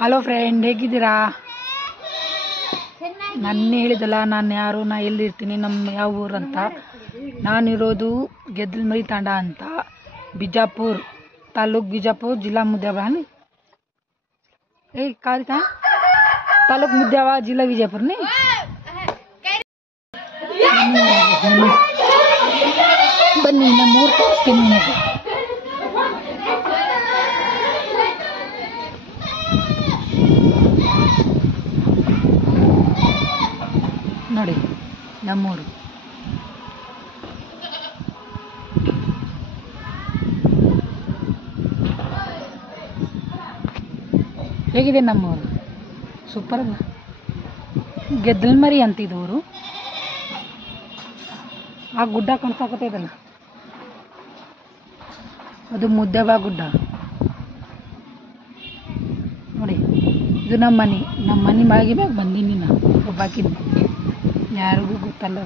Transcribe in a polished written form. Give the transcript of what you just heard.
Hello friend, ಹೇಗಿದ್ದೀರಾ? ನನ್ನ ಹೇಳಿದಲ್ಲ ನಾನು ಯಾರು, ನಾ ಎಲ್ಲಿರ್ತೀನಿ, ನಮ್ಮ ಯಾವ ಊರು ಅಂತ. ನಾನಿರೋದು ಗೆದ್ದಲಮರಿ ತಾಂಡ ಅಂತ, ಬಿಜಾಪುರ ತಾಲೂಕ್, ಬಿಜಾಪುರ ಜಿಲ್ಲಾ ಮುದ್ದ್ಯಾಬಾನಿ ಕಾರಿಕಾ ತಾಲೂಕ್ ಮುದ್ದ್ಯಾವ ಜಿಲ್ಲಾ ವಿಜಯಪುರ ನೀ. ಬನ್ನಿ ನಮ್ಮೂರು ತೋರಿಸ್ತೀನಿ ನಿಮಗೆ. ನೋಡಿ ನಮ್ಮೂರು. ಹೇಗಿದೆ ನಮ್ಮೂರು? ಸೂಪರ್ ಅಲ್ಲ? ಗೆದ್ದಲಮರಿ ಅಂತಿದ್ದವರು. ಆ ಗುಡ್ಡ ಕಾಣಿಸಾಕತ್ತೈದಲ್ಲ, ಅದು ಮುದ್ದ್ಯಾವ ಗುಡ್ಡ ನೋಡಿ. ಇದು ನಮ್ಮ ಮನೆ ಮಾಳಿಗೆ ಮ್ಯಾಗ ಬಂದೀನಿ ನಾನು ಒಬ್ಬಾಕಿನ, ಯಾರಿಗೂ ಗೊತ್ತಲ್ಲ.